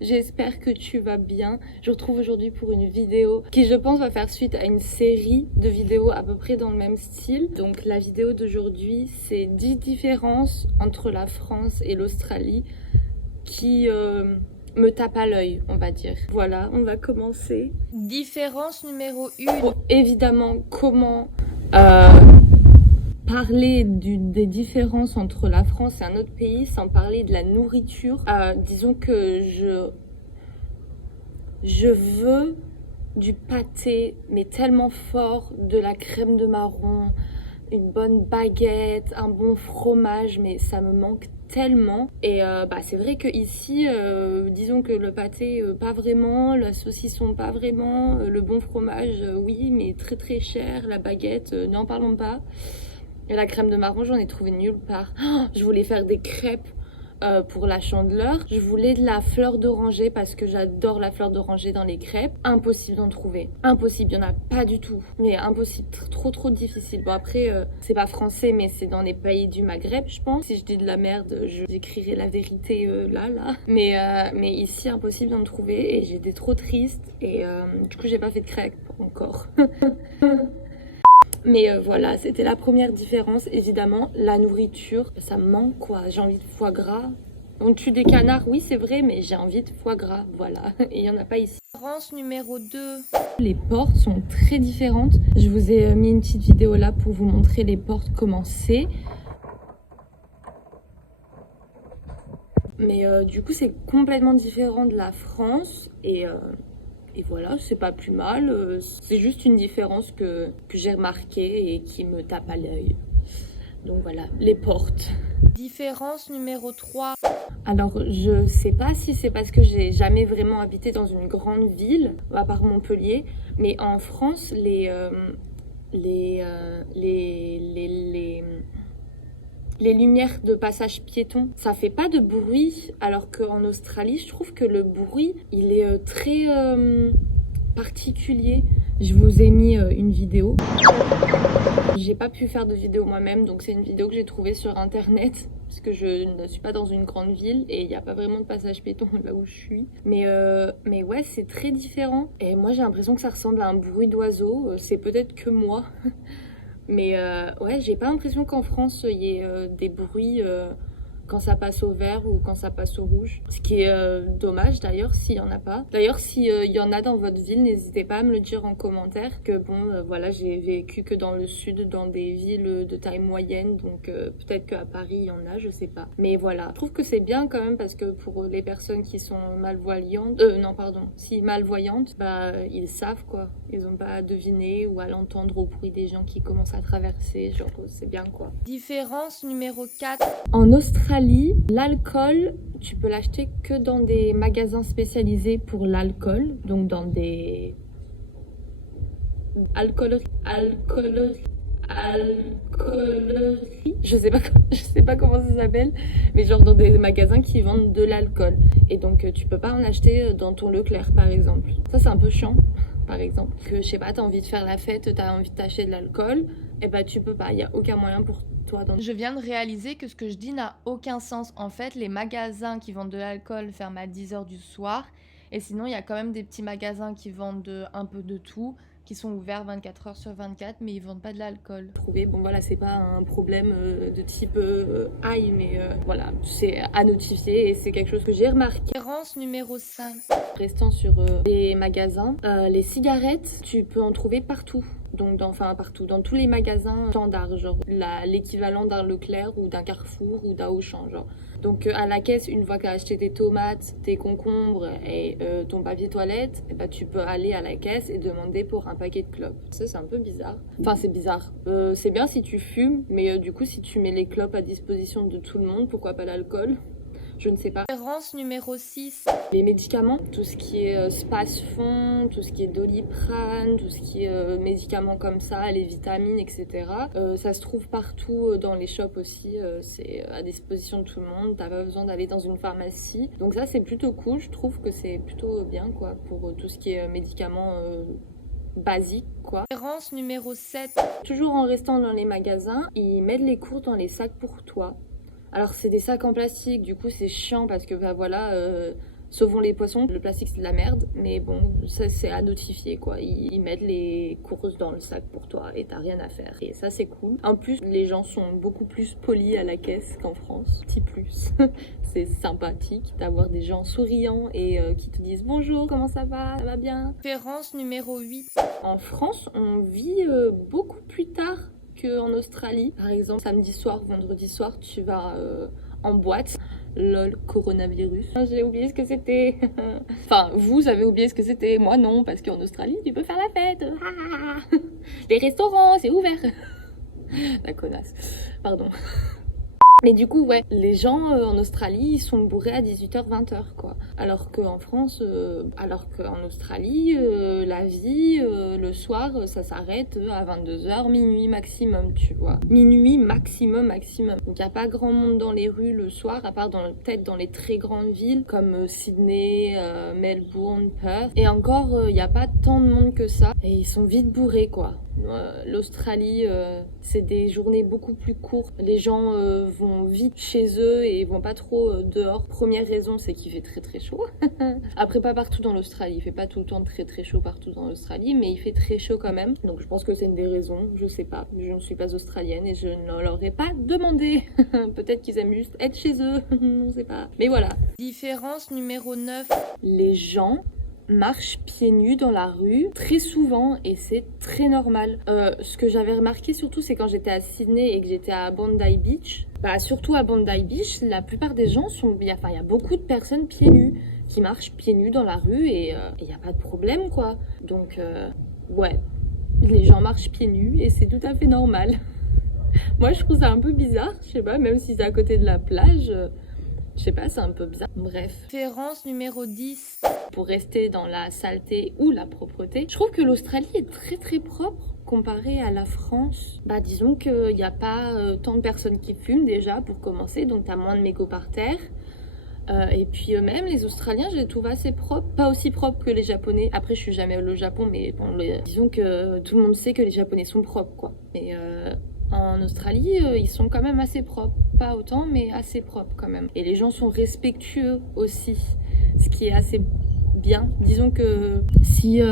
j'espère que tu vas bien. Je retrouve aujourd'hui pour une vidéo qui je pense va faire suite à une série de vidéos à peu près dans le même style. Donc la vidéo d'aujourd'hui c'est 10 différences entre la France et l'Australie qui me tapent à l'œil, on va dire. Voilà, on va commencer. Différence numéro 1. Évidemment, comment parler des différences entre la France et un autre pays sans parler de la nourriture. Disons que je veux du pâté, mais tellement fort, de la crème de marron, une bonne baguette, un bon fromage, mais ça me manque tellement. Et c'est vrai que ici, disons que le pâté, pas vraiment, la saucisson, pas vraiment, le bon fromage, oui, mais très très cher, la baguette, n'en parlons pas. Et la crème de marron, j'en ai trouvé nulle part. Oh, je voulais faire des crêpes pour la Chandeleur. Je voulais de la fleur d'oranger parce que j'adore la fleur d'oranger dans les crêpes. Impossible d'en trouver. Impossible, il n'y en a pas du tout. Mais impossible, trop difficile. Bon après, c'est pas français, mais c'est dans les pays du Maghreb, je pense. Si je dis de la merde, j'écrirai la vérité là. Mais ici, impossible d'en trouver et j'étais trop triste. Et du coup, j'ai pas fait de crêpes encore. Mais voilà, c'était la première différence. Évidemment, la nourriture, ça me manque quoi. J'ai envie de foie gras. On tue des canards, oui c'est vrai, mais j'ai envie de foie gras, voilà. Et il n'y en a pas ici. Différence numéro 2. Les portes sont très différentes. Je vous ai mis une petite vidéo là pour vous montrer les portes comment c'est. Mais du coup, c'est complètement différent de la France. Et voilà, c'est pas plus mal. C'est juste une différence que j'ai remarquée et qui me tape à l'œil. Donc voilà, les portes. Différence numéro 3. Alors, je sais pas si c'est parce que j'ai jamais vraiment habité dans une grande ville, à part Montpellier, mais en France, les lumières de passage piéton, ça fait pas de bruit, alors qu'en Australie, je trouve que le bruit, il est très particulier. Je vous ai mis une vidéo. J'ai pas pu faire de vidéo moi-même, donc c'est une vidéo que j'ai trouvée sur internet, parce que je ne suis pas dans une grande ville et il n'y a pas vraiment de passage piéton là où je suis. Mais ouais, c'est très différent. Et moi, j'ai l'impression que ça ressemble à un bruit d'oiseau. C'est peut-être que moi. Mais ouais, j'ai pas l'impression qu'en France, il y ait des bruits quand ça passe au vert ou quand ça passe au rouge. Ce qui est dommage d'ailleurs s'il y en a pas. D'ailleurs, s'il y en a dans votre ville, n'hésitez pas à me le dire en commentaire. Que bon, voilà, j'ai vécu que dans le sud, dans des villes de taille moyenne. Donc peut-être qu'à Paris, il y en a, je sais pas. Mais voilà, je trouve que c'est bien quand même parce que pour les personnes qui sont malvoyantes, malvoyantes, ils savent quoi. Ils ont pas à deviner ou à l'entendre au bruit des gens qui commencent à traverser. Genre, c'est bien quoi. Différence numéro 4. En Australie, l'alcool, tu peux l'acheter que dans des magasins spécialisés pour l'alcool, donc dans des alcooleries. Je sais pas comment ça s'appelle, mais genre dans des magasins qui vendent de l'alcool. Et donc tu peux pas en acheter dans ton Leclerc par exemple. Ça c'est un peu chiant. Par exemple, que je sais pas, t'as envie de faire la fête, t'as envie de t'acheter de l'alcool, et tu peux pas, il y a aucun moyen pour toi d'en... Je viens de réaliser que ce que je dis n'a aucun sens. En fait, les magasins qui vendent de l'alcool ferment à 10h du soir. Et sinon, il y a quand même des petits magasins qui vendent un peu de tout, qui sont ouverts 24h sur 24, mais ils vendent pas de l'alcool. Bon voilà, c'est pas un problème de type aïe, mais voilà, c'est à notifier et c'est quelque chose que j'ai remarqué. Différence numéro 5. Restant sur les magasins, les cigarettes, tu peux en trouver partout. Donc partout, dans tous les magasins standards, genre l'équivalent d'un Leclerc ou d'un Carrefour ou d'un Auchan, genre. Donc à la caisse, une fois que tu as acheté tes tomates, tes concombres et ton papier toilette, tu peux aller à la caisse et demander pour un paquet de clopes. Ça c'est un peu bizarre. Enfin c'est bizarre. C'est bien si tu fumes, mais du coup si tu mets les clopes à disposition de tout le monde, pourquoi pas l'alcool ? Je ne sais pas. Différence numéro 6. Les médicaments, tout ce qui est Spasfon, tout ce qui est Doliprane, tout ce qui est médicaments comme ça, les vitamines, etc. Ça se trouve partout dans les shops aussi, c'est à disposition de tout le monde, t'as pas besoin d'aller dans une pharmacie. Donc ça c'est plutôt cool, je trouve que c'est plutôt bien quoi pour tout ce qui est médicaments basiques quoi. Différence numéro 7. Toujours en restant dans les magasins, ils mettent les cours dans les sacs pour toi. Alors c'est des sacs en plastique, du coup c'est chiant parce que Sauvons les poissons, le plastique c'est de la merde, mais bon, ça c'est à notifier quoi. Ils mettent les courses dans le sac pour toi et t'as rien à faire. Et ça c'est cool. En plus, les gens sont beaucoup plus polis à la caisse qu'en France. Petit plus. C'est sympathique d'avoir des gens souriants et qui te disent bonjour, comment ça va bien? Différence numéro 8. En France, on vit beaucoup plus tard qu'en Australie. Par exemple, samedi soir, vendredi soir, tu vas en boîte. Lol, coronavirus. J'ai oublié ce que c'était. Enfin, vous avez oublié ce que c'était. Moi, non, parce qu'en Australie, tu peux faire la fête. Les restaurants, c'est ouvert. La connasse. Pardon. Mais du coup, ouais, les gens en Australie, ils sont bourrés à 18h, 20h, quoi. Alors qu'en France, alors qu'en Australie, la vie, le soir, ça s'arrête à 22h, minuit maximum, tu vois. Minuit maximum. Donc il n'y a pas grand monde dans les rues le soir, à part peut-être dans les très grandes villes, comme Sydney, Melbourne, Perth. Et encore, il n'y a pas tant de monde que ça. Et ils sont vite bourrés, quoi. L'Australie, c'est des journées beaucoup plus courtes. Les gens vont vite chez eux et vont pas trop dehors. Première raison, c'est qu'il fait très très chaud. Après, pas partout dans l'Australie. Il fait pas tout le temps très très chaud partout dans l'Australie, mais il fait très chaud quand même. Donc je pense que c'est une des raisons. Je sais pas. Je ne suis pas australienne et je ne leur ai pas demandé. Peut-être qu'ils aiment juste être chez eux. On sait pas. Mais voilà. Différence numéro 9. Les gens marche pieds nus dans la rue très souvent et c'est très normal. Ce que j'avais remarqué surtout, c'est quand j'étais à Sydney et que j'étais à Bondi Beach. Surtout à Bondi Beach, la plupart des gens sont... il y a beaucoup de personnes pieds nus qui marchent pieds nus dans la rue et il n'y a pas de problème, quoi. Donc, ouais, les gens marchent pieds nus et c'est tout à fait normal. Moi, je trouve ça un peu bizarre, je sais pas, même si c'est à côté de la plage... je sais pas, c'est un peu bizarre. Bref. Différence numéro 10. Pour rester dans la saleté ou la propreté, je trouve que l'Australie est très très propre comparé à la France. Disons qu'il n'y a pas tant de personnes qui fument déjà pour commencer, donc t'as moins de mégots par terre. Et puis même les Australiens, je les trouve assez propres, pas aussi propres que les Japonais. Après, je suis jamais allée au Japon, mais bon, disons que tout le monde sait que les Japonais sont propres, quoi. Et en Australie, ils sont quand même assez propres. Pas autant, mais assez propres quand même. Et les gens sont respectueux aussi, ce qui est assez bien. Disons que si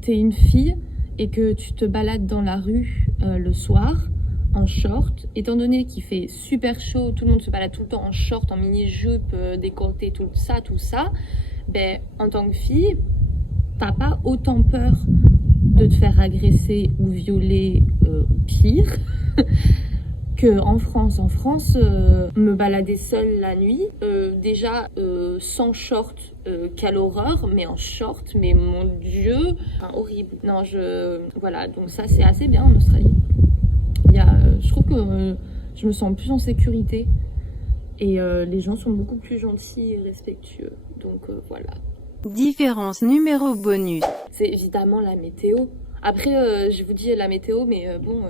t'es une fille et que tu te balades dans la rue le soir, en short, étant donné qu'il fait super chaud, tout le monde se balade tout le temps en short, en mini-jupe, décolleté, tout ça, en tant que fille, t'as pas autant peur de te faire agresser ou violer, pire, qu'en France. En France, me balader seule la nuit, déjà sans short, quelle horreur, mais en short, mais mon Dieu, horrible. Non, voilà, donc ça c'est assez bien en Australie. Je trouve que je me sens plus en sécurité et les gens sont beaucoup plus gentils et respectueux. Donc voilà. Différence numéro bonus. C'est évidemment la météo. Après, je vous dis la météo, mais bon...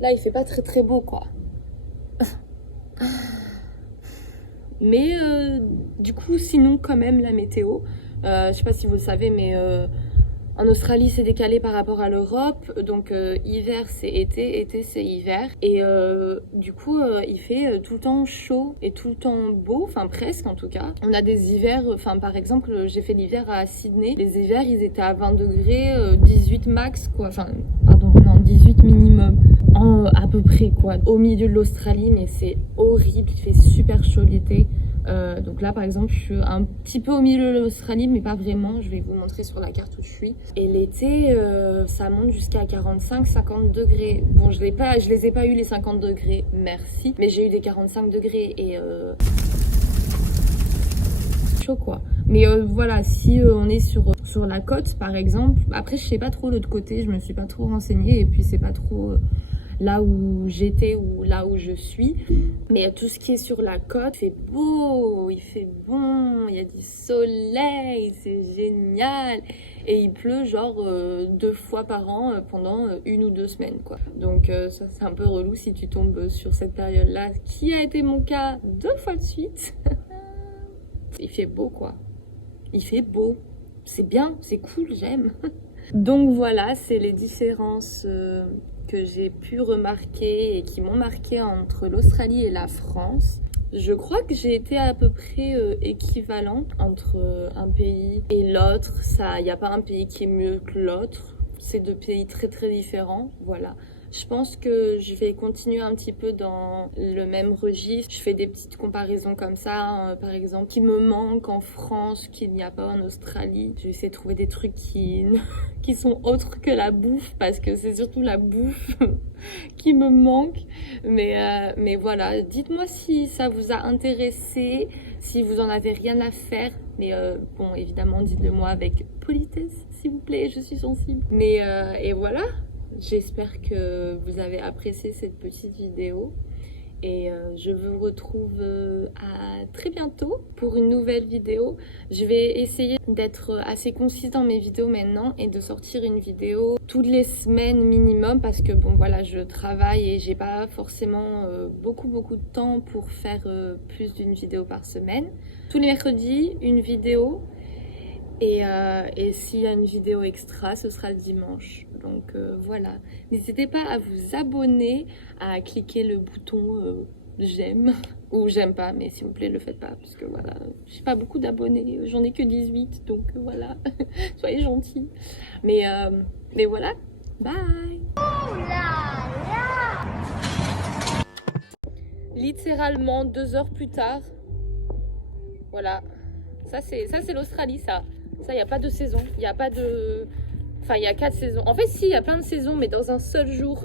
là, il fait pas très très beau, quoi. Mais du coup, sinon, quand même, la météo. Je sais pas si vous le savez, mais en Australie, c'est décalé par rapport à l'Europe. Donc, hiver, c'est été, été, c'est hiver. Et du coup, il fait tout le temps chaud et tout le temps beau. Enfin, presque, en tout cas. On a des hivers... Enfin, par exemple, j'ai fait l'hiver à Sydney. Les hivers, ils étaient à 20 degrés, 18 max, quoi. Enfin, pardon, non, 18 minimum. À peu près, quoi. Au milieu de l'Australie, mais c'est horrible. Il fait super chaud l'été. Donc là, par exemple, je suis un petit peu au milieu de l'Australie, mais pas vraiment. Je vais vous montrer sur la carte où je suis. Et l'été, ça monte jusqu'à 45-50 degrés. Bon, je les ai pas eu les 50 degrés, merci. Mais j'ai eu des 45 degrés et... chaud, quoi. Mais voilà, si on est sur la côte, par exemple... Après, je sais pas trop l'autre côté, je me suis pas trop renseignée. Et puis, c'est pas trop... là où j'étais ou là où je suis. Mais tout ce qui est sur la côte, il fait beau, il fait bon, il y a du soleil, c'est génial. Et il pleut genre 2 fois par an pendant 1 ou 2 semaines, quoi. Donc ça, c'est un peu relou si tu tombes sur cette période-là, qui a été mon cas 2 fois de suite. Il fait beau, quoi. Il fait beau. C'est bien, c'est cool, j'aime. Donc voilà, c'est les différences... que j'ai pu remarquer et qui m'ont marqué entre l'Australie et la France. Je crois que j'ai été à peu près équivalente entre un pays et l'autre. Il n'y a pas un pays qui est mieux que l'autre. C'est deux pays très très différents, voilà. Je pense que je vais continuer un petit peu dans le même registre. Je fais des petites comparaisons comme ça, hein, par exemple, qui me manquent en France, qu'il n'y a pas en Australie. Je vais essayer de trouver des trucs qui sont autres que la bouffe, parce que c'est surtout la bouffe qui me manque. Mais voilà, dites-moi si ça vous a intéressé, si vous en avez rien à faire. Mais bon, évidemment, dites-le moi avec politesse, s'il vous plaît, je suis sensible. Et voilà. J'espère que vous avez apprécié cette petite vidéo et je vous retrouve à très bientôt pour une nouvelle vidéo. Je vais essayer d'être assez concise dans mes vidéos maintenant et de sortir une vidéo toutes les semaines minimum parce que bon voilà, je travaille et j'ai pas forcément beaucoup de temps pour faire plus d'une vidéo par semaine. Tous les mercredis, une vidéo. Et s'il y a une vidéo extra, ce sera le dimanche. Donc voilà. N'hésitez pas à vous abonner, à cliquer le bouton j'aime ou j'aime pas, mais s'il vous plaît, le faites pas parce que voilà, j'ai pas beaucoup d'abonnés, j'en ai que 18, donc voilà, soyez gentils. Mais voilà, bye. Littéralement 2 heures plus tard, voilà. Ça c'est l'Australie, ça. Ça, il n'y a pas de saison. Il n'y a pas de... Enfin, il y a 4 saisons. En fait, si, il y a plein de saisons, mais dans un seul jour.